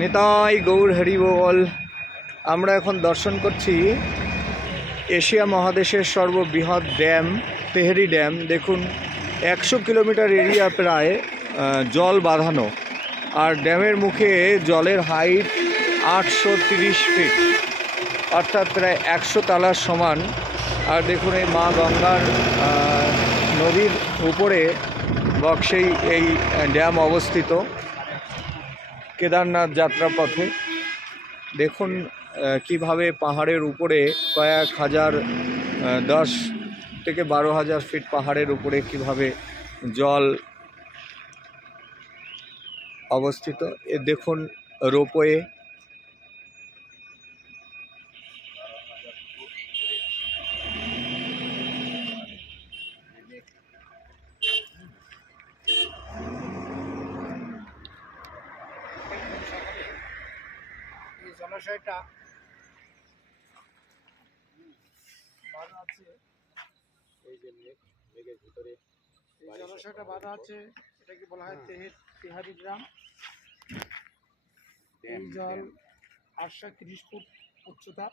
নিতাই গৌর হরি বল। আমরা এখন দর্শন করছি এশিয়া মহাদেশের সর্ববৃহৎ ড্যাম তেহরি ড্যাম। দেখুন 100 কিলোমিটার এরিয়া প্রায় জল বাঁধানো, আর ড্যামের মুখে জলের হাইট 830 ফিট, অর্থাৎ প্রায় 100 তলার সমান। আর দেখুন এই মা গঙ্গার নদীর উপরে বক্সেই এই ড্যাম অবস্থিত কেদারনাথ যাত্রাপথে। দেখুন কিভাবে পাহাড়ের উপরে কয়েক হাজার 10 থেকে 12,000 ফিট পাহাড়ের উপরে কিভাবে জল অবস্থিত। এ দেখুন রোপওয়ে, জলাশয়টা বাঁধা আছে, এই যে মেঘের ভিতরে এই জলাশয়টা বাঁধা আছে, এটাকে বলা হয় তেহারি ড্যাম। এই জল 830 ফুট উচ্চতা।